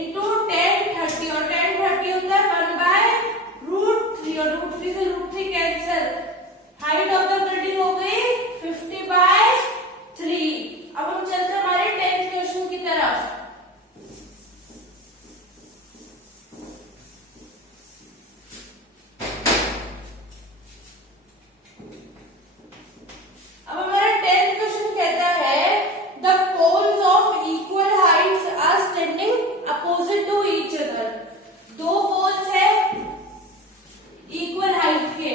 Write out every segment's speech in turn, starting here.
Into 10/30 और 10/30 होता है 1/√3 और √3 से √3 cancel. Height of the building हो गई 50/3। अब हम चलते हैं हमारे 10th क्वेश्चन की तरफ। अब हमारा 10th क्वेश्चन कहता है the poles of equal heights are standing opposite to each other. दो पोल्स है इक्वल हाइट के,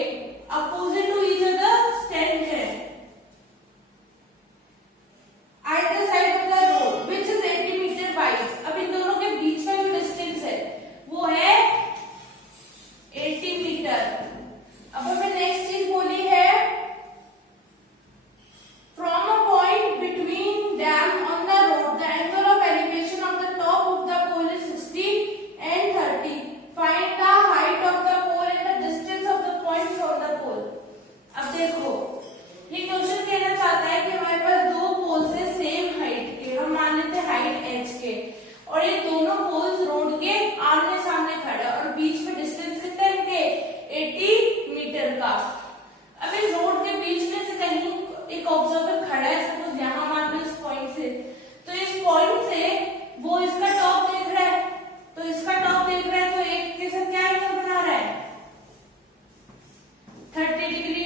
opposite to each other stand है at the side of the road which is 80 metre wide. अब इन दोनों के बीच का जो डिस्टेंस है वो है 80 मीटर। अब हमें नेक्स्ट चीज बोली है from a point between them on the road the angle of elevation of the top of the pole is 60 and 30. Find the height of the pole and the distance of the point from the pole. अब देखो ये question कहना चाहता है कि हमारे पास दो poles है सेम हाइट के, हम मान लेते हैं हाइट h के, और ये दोनों पोल्स रोड के आमने सामने खड़े और बीच में डिस्टेंस कितना है इनके 80 मीटर का। अब इस रोड के बीच में से कहीं एक ऑब्जर्वर खड़ा है, सपोज यहाँ मान लो इस पॉइंट से, तो इस पॉइंट से वो इसका टॉप देख रहा है, तो इसका टॉप देख रहा है तो एक के साथ क्या एंगल बना रहा है 30 डिग्री।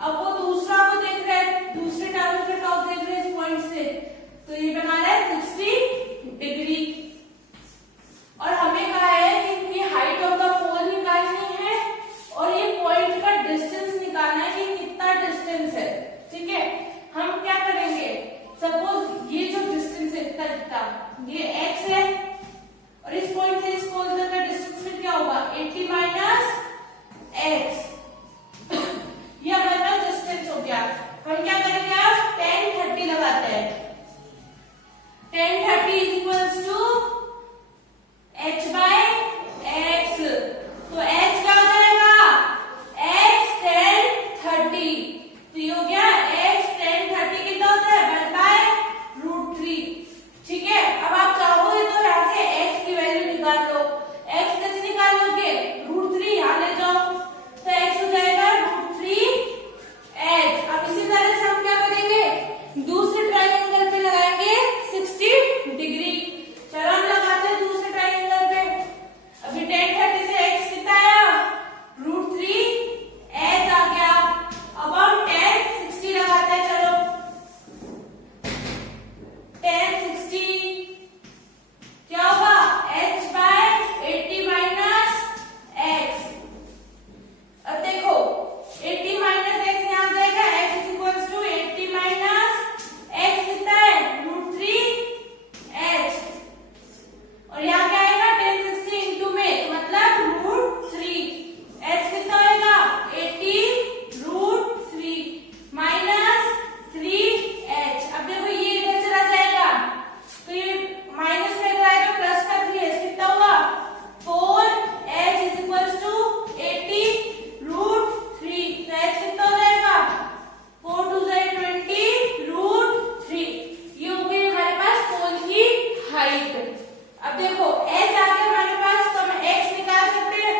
अब वो दूसरा को देख रहा है, दूसरे टावर का टॉप देख रहा है इस पॉइंट से, तो ये बना रहा है 60 डिग्री। और हमें कहा है कि इनकी हाइट ऑफ द पोल निकालनी है और ये पॉइंट का डिस्टेंस निकालना है कि कितना डिस्टेंस है। ठीक है, हम क्या करेंगे, सपोज ये जो डिस्टेंस है इतना ये x है और इस पॉइंट से इस पोल तक का डिस्टेंस फिर क्या होगा 80 माइनस x। ये हमारे पास डिस्टेंस हो गया। हम क्या करेंगे अब 10/30 लगाते हैं। 10/30 इज इक्वल्स टू h/x। तो h क्या हो जाएगा x 10/30, तो ये हो गया x 10/30 कितना होता है 1/√3। ठीक है, अब आप चाहोगे तो यहाँ से x की वैल्यू निकाल लो। x कैसे निकाल लोगे, √3 यहाँ ले जाओ तो x हो जाएगा √3h। अब इसी तरह से हम क्या करेंगे दूसरे ट्रायंगल पे लगाएंगे 60 डिग्री। चलो हम लगाते हैं दूसरे ट्रायंगल पे। अभी 10/30 से x कितना आया √3h आ गया। अब हम 10/60 लगाते हैं। चलो 10/60 क्या होगा h/80 माइनस x। अब देखो 80 माइनस x यहाँ जाएगा, h is equals to 80 minus x कितना है √3h और यहाँ क्या आएगा 10/60 इंटू में तो मतलब √3h कितना होगा 80√3 माइनस 3h। अब देखो ये इधर चला जाएगा तो ये माइनस में इधर आएगा प्लस का 3h कितना हुआ 4h इज इक्वल्स टू 80√3। तो h कितना हो जाएगा 4 2 20√3। ये हो गई हमारे पास पोल की हाइट। अब देखो h आ गया हमारे पास तो हम x निकाल सकते हैं।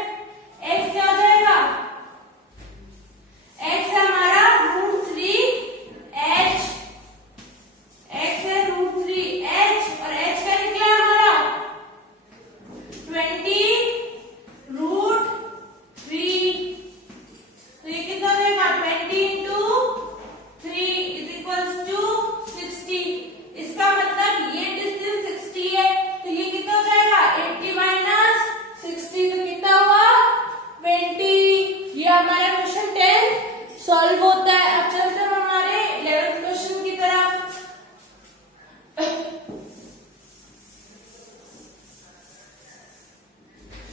x क्या हो जाएगा x है हमारा √3h, x है √3h और h का निकला हमारा 20√3। तो ये कितना हो जाएगा 20 इंटू 3 इज इक्वल्स टू 60। इसका मतलब ये डिस्टेंस 60 है तो ये कितना हो जाएगा 80 माइनस 60 तो कितना हुआ 20। ये हमारा क्वेश्चन 10 सॉल्व होता है। अब चलते हैं हमारे 11th क्वेश्चन की तरफ।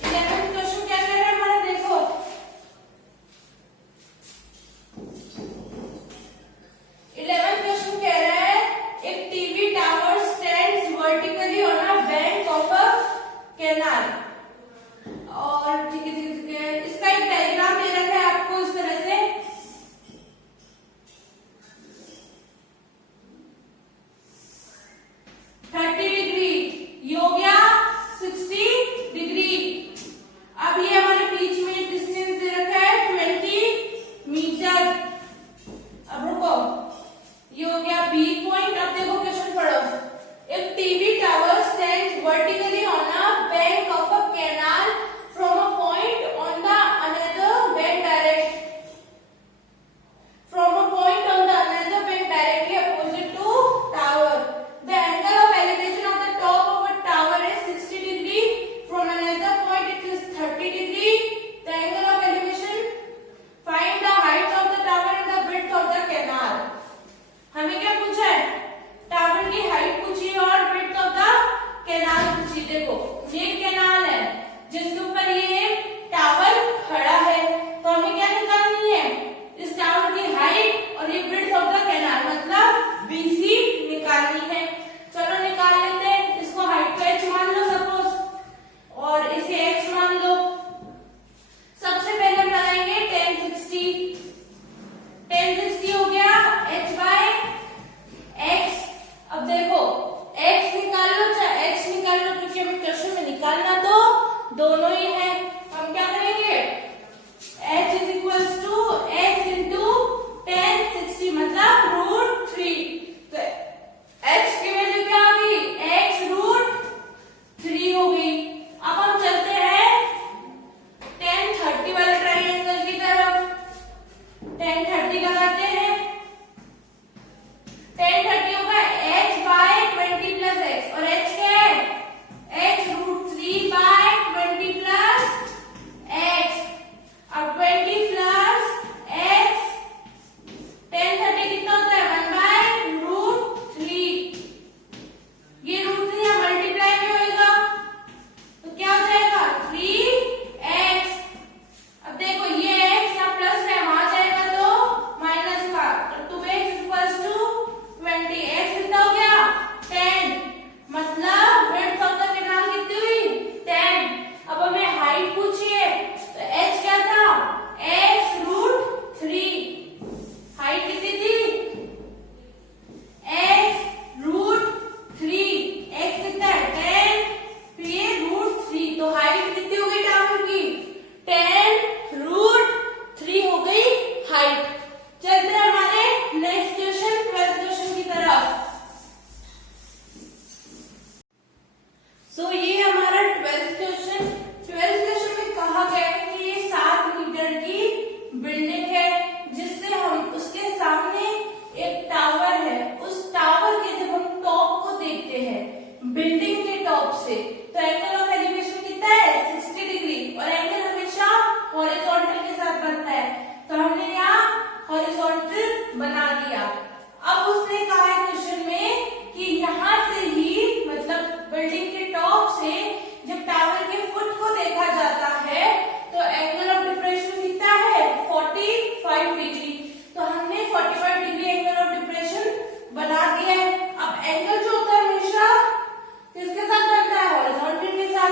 11th क्वेश्चन क्या कह रहा है हमारा, देखो 11th क्वेश्चन कह रहा है एक TV tower stands vertically on a bank of a canal. और ठीक है इसका एक डायग्राम दे रखा है आपको इस तरह से। 30 डिग्री ये हो गया 60 सो ये हमारा 12th क्वेश्चन। 12th क्वेश्चन में कहा गया है कि ये 7 मीटर की बिल्डिंग है जिससे हम उसके सामने एक टावर है। उस टावर के जब हम टॉप को देखते हैं बिल्डिंग के टॉप से तो एंगल ऑफ एलिवेशन कितना है 60 डिग्री और एंगल हमेशा हॉरिजॉन्टल के साथ बनता है। तो हमने यहाँ हॉरिजॉन्टल बना दिया। अब उसने कहा है क्वेश्चन में कि यहाँ से ही मतलब बिल्डिंग के टॉप से जब टावर के फुट को देखा जाता है तो एंगल ऑफ डिप्रेशन कितना है 45 डिग्री। तो हमने 45 डिग्री एंगल ऑफ डिप्रेशन बना दिया है। अब एंगल जो होता है हमेशा किसके साथ बनता है हॉरिजॉन्टल के साथ।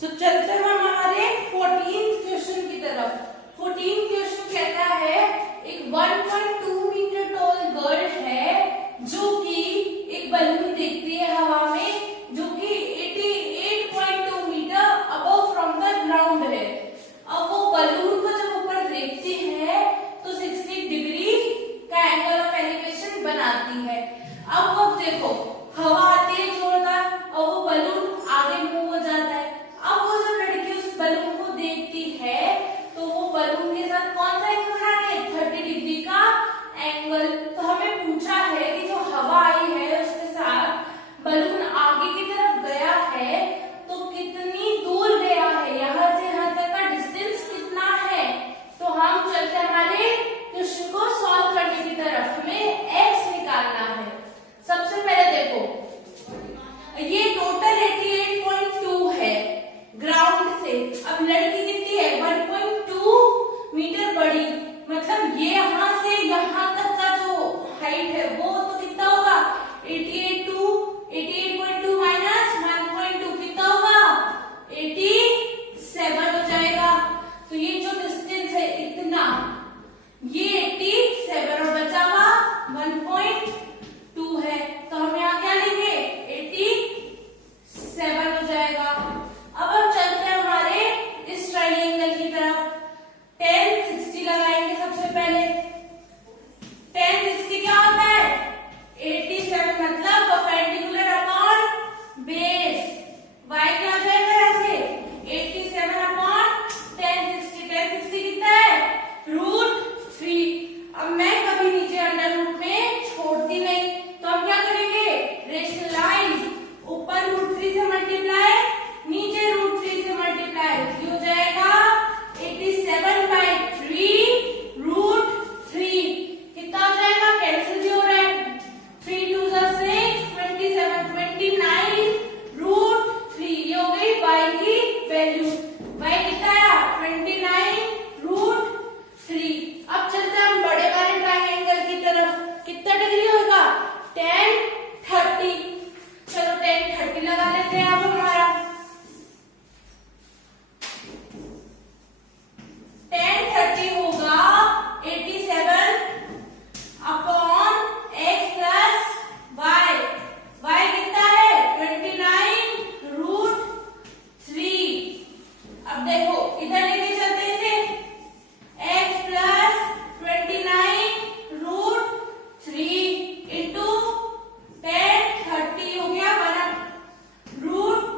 सो चलते हैं हम हमारे 14th क्वेश्चन की तरफ। 14th क्वेश्चन कहता है एक 1.2 मीटर टॉल गर्ल है जो कि एक बलून देखती है हवा में जो कि 88.2 metre above from the ground है। अब वो बलून को जब ऊपर देखती है तो 60 डिग्री का एंगल ऑफ एलिवेशन बनाती है। अब वो देखो हवा आती है जोरदार और वो बलून आगे मूव हो जाता है। अब वो जब लड़की उस बलून को देखती है तो वो बलून के साथ कौन सा एंगल बना रही है? 30 डिग्री का एंगल। तो हमें पूछा है कि जो हवा आई है उसके साथ बलून आगे की तरफ गया है तो कितनी दूर गया है, यहाँ से यहाँ तक का डिस्टेंस कितना है। तो हम चलते हमारे क्वेश्चन को सॉल्व करने की तरफ। हमें x निकालना है। सबसे पहले देखो ये टोटल 88.2 है ग्राउंड से। अब लड़की कितनी है? 1.2 मीटर बड़ी, मतलब ये यहाँ से यहाँ तक का जो हाइट है वो तो कितना होगा? 88.2 माइनस 1.2 कितना होगा? 87 हो जाएगा। तो ये जो डिस्टेंस है इतना, ये 87 और बचा हुआ 1.2 है। तो हम यहाँ क्या लेंगे? 87 हो जाएगा। अब हम चलते हैं हमारे इस ट्राइंगल की तरफ। 10 60 लगाएंगे सबसे पहले। 10 60 क्या होता है? 87 मतलब परपेंडिकुलर अपॉन बेस। y क्या हो जाएगा ऐसे? 87 अपॉन 10 60। 10 60 कितना है? √3। अब मैं कभी नीचे अंडर रूट में छोड़ती नहीं, तो हम क्या करेंगे? रेशनलाइज। ऊपर √3 से मल्टीप्लाई, नीचे √3 से मल्टीप्लाई, ये हो जाएगा 87/3 √3। कितना हो जाएगा? कैंसिल भी हो रहा है। 3 2 6 27 29 √3। ये हो गई y की वैल्यू। y कितना आया? 29 √3। अब चलते हैं हम बड़े वाले ट्राइंगल की तरफ। कितना डिग्री होगा? 10 30। चलो 10 30 लगा लेते हैं। अब हमारा 10 30 होगा 87 upon x plus y। y कितना है? 29 √3। अब देखो इधर लेके चलते इसे। x प्लस 29 √3 इंटू 10 30 हो गया 1 √3।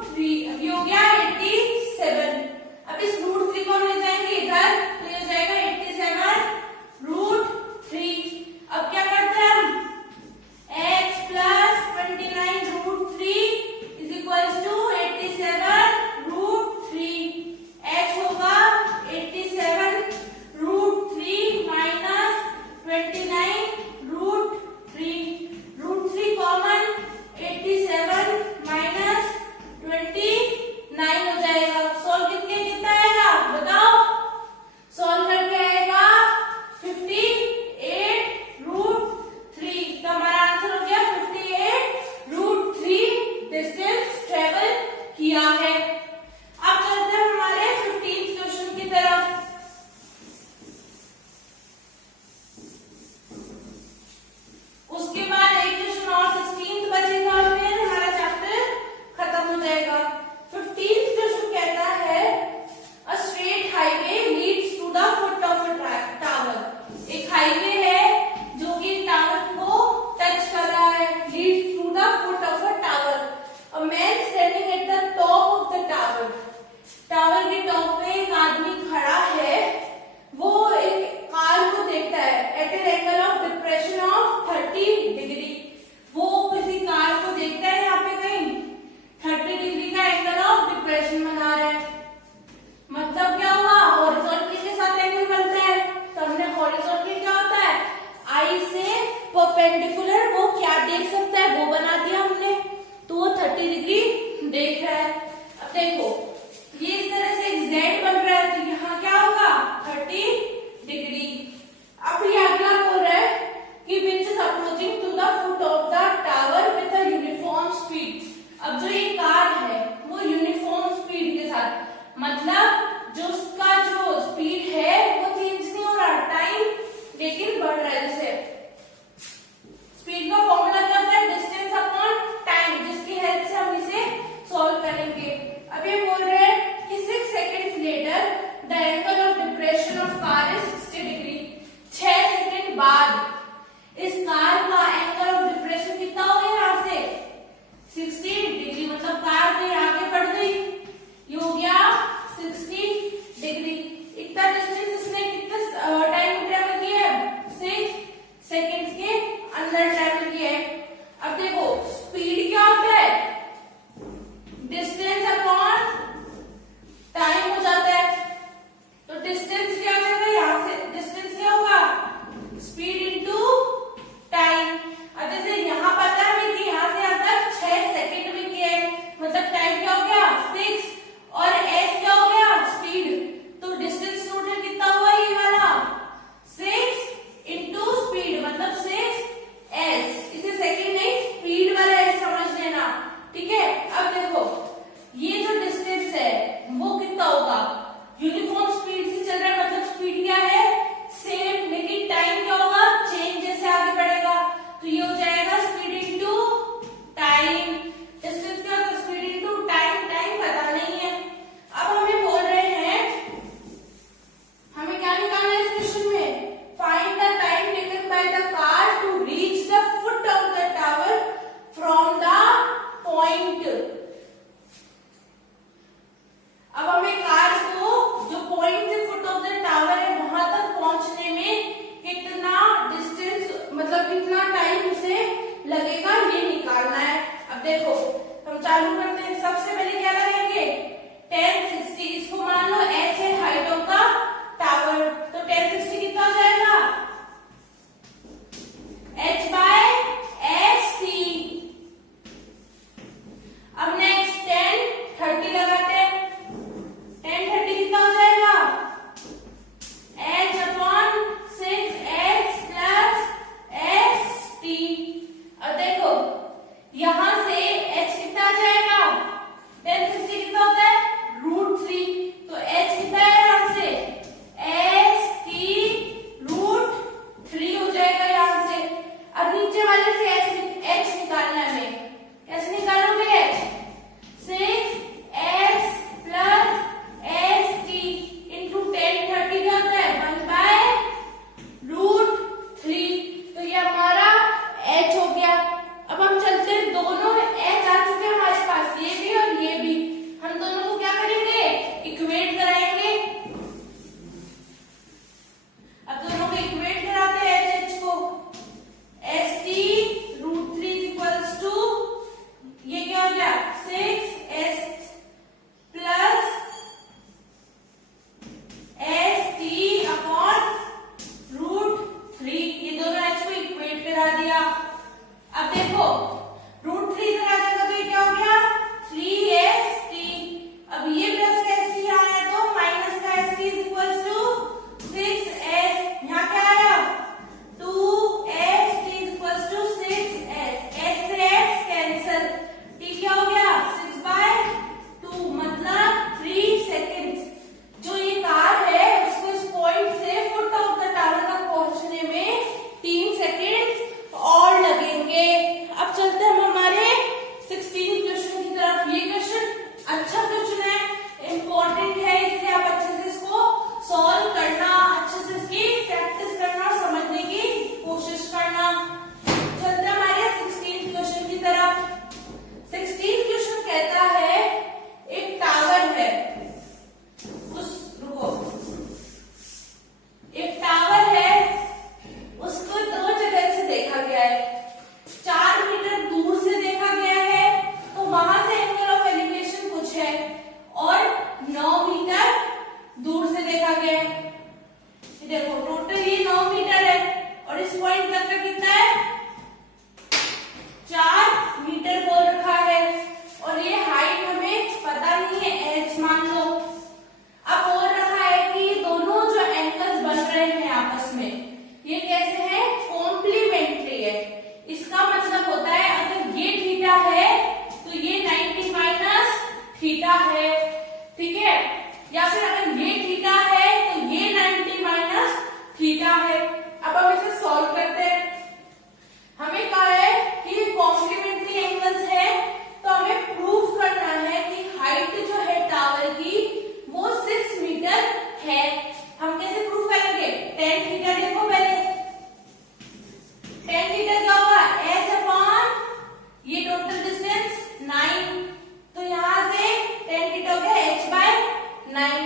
ठीक है। अब देखो ये जो डिस्टेंस है वो कितना होगा, यूनिफॉर्म स्पीड से चल रहा है, मतलब स्पीड क्या है सेम, लेकिन टाइम क्या होगा चेंज जैसे आगे बढ़ेगा, तो ये हो जाएगा स्पीड इनटू टाइम। डिस्टेंस क्या होगा स्पीड इनटू टाइम, टाइम पता नहीं है। अब हमें बोल रहे हैं हमें क्या निकालना है इस क्वेश्चन में, find the time taken by the car to reach the foot of the tower from the point. अब हमें कार को जो पॉइंट से फुट ऑफ द टावर है वहां तक पहुंचने में कितना डिस्टेंस, मतलब कितना टाइम उसे लगेगा ये निकालना है। अब देखो हम चालू करते हैं, सबसे पहले क्या करेंगे 1060, इसको मान लो h है हाइट ऑफ द टावर, तो 1060 कितना हो जाएगा h बाय st। अब नेक्स्ट 1030 लगाते हैं, 1030 कितना हो जाएगा h upon 6s plus st। अब देखो यहां से h कितना आ जाएगा, 1060 कितना होता है √3, तो h कितना है यहां से st√3 हो जाएगा यहां से। अब नीचे वाले से h निकालना है, हमें कैसे निकालोगे h, 6s plus st into 1030 क्या होता है 1/√3, तो ये हमारा h हो गया। अब हम चलते हैं, दोनों h आ चुके हैं हमारे पास, ये भी और ये भी, हम दोनों को क्या करेंगे इक्वेट कराएंगे। अब दोनों को इक्वेट कराते हैं h को, st√3 इक्वल्स टू ये क्या हो गया 6s प्लस st अपॉन √3, ये दोनों h को इक्वेट करा दिया। अब देखो √3 इधर आ जाएगा तो ये क्या हो गया 3st, अब ये प्लस का st यहाँ है तो माइनस का st इक्वल्स टू 6s, यहाँ क्या आया 2st equals to 6s, s से s कैंसल, t क्या हो गया 6/2, मतलब 3 सेकेंड्स। जो ये कार है उसको इस पॉइंट से फुट ऑफ द टावर तक पहुंचने में 3 सेकेंड्स और लगेंगे। अब चलते हैं हम हमारे 16 क्वेश्चन की तरफ। ये क्वेश्चन अच्छा क्वेश्चन है, इंपॉर्टेंट है, इसलिए आप अच्छे से इसको सॉल्व करना, अच्छे से इसकी प्रैक्टिस करना और समझने की कोशिश करना। चलते हैं हमारे 16 क्वेश्चन की तरफ। 16 क्वेश्चन कहता है एक टावर है, एक टावर है उसको दो जगह से देखा गया है, 4 मीटर दूर से देखा गया है तो वहां से एंगल ऑफ एलिवेशन कुछ है, और 9 मीटर दूर से देखा गया है। देखो टोटल ये 9 मीटर है और इस पॉइंट तक का कितना है 4 मीटर बोल रखा है, और ये हाइट हमें पता नहीं है h मान लो। अब बोल रखा है कि दोनों जो एंगल्स बन रहे हैं आपस में ये कैसे हैं कॉम्प्लीमेंट्री है। इसका मतलब होता है अगर ये थीटा है तो ये 90 माइनस थीटा है, ठीक है, या फिर अगर ये थीटा है तो ये 90 माइनस थीटा है। अब हम इसे सॉल्व करते हैं। हमें कहा है कि कॉम्प्लीमेंट्री एंगल्स है तो हमें प्रूफ करना है कि हाइट जो है टावर की वो 6 मीटर है। हम कैसे प्रूफ करेंगे, tan थीटा देखो पहले, tan थीटा क्या होगा h अपॉन ये टोटल डिस्टेंस 9, तो यहां से tan थीटा हो गया h/9।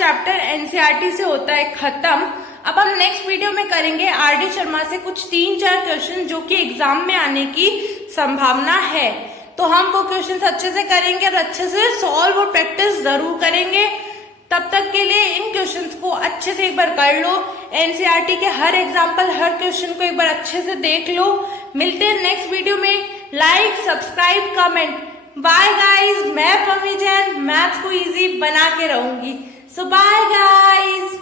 चैप्टर एनसीईआरटी से होता है खत्म। अब हम नेक्स्ट वीडियो में करेंगे आरडी शर्मा से कुछ 3-4 क्वेश्चन जो कि एग्जाम में आने की संभावना है। तो हम वो क्वेश्चंस अच्छे से करेंगे और अच्छे से सॉल्व और प्रैक्टिस जरूर करेंगे। तब तक के लिए इन क्वेश्चंस को अच्छे से एक बार कर लो, एनसीईआरटी के हर एग्जाम्पल, हर क्वेश्चन को एक बार अच्छे से देख लो। मिलते हैं नेक्स्ट वीडियो में। Like, subscribe, comment. Bye guys, मैं पमी जैन मैथ्स को इजी बना के रहूंगी। So bye guys.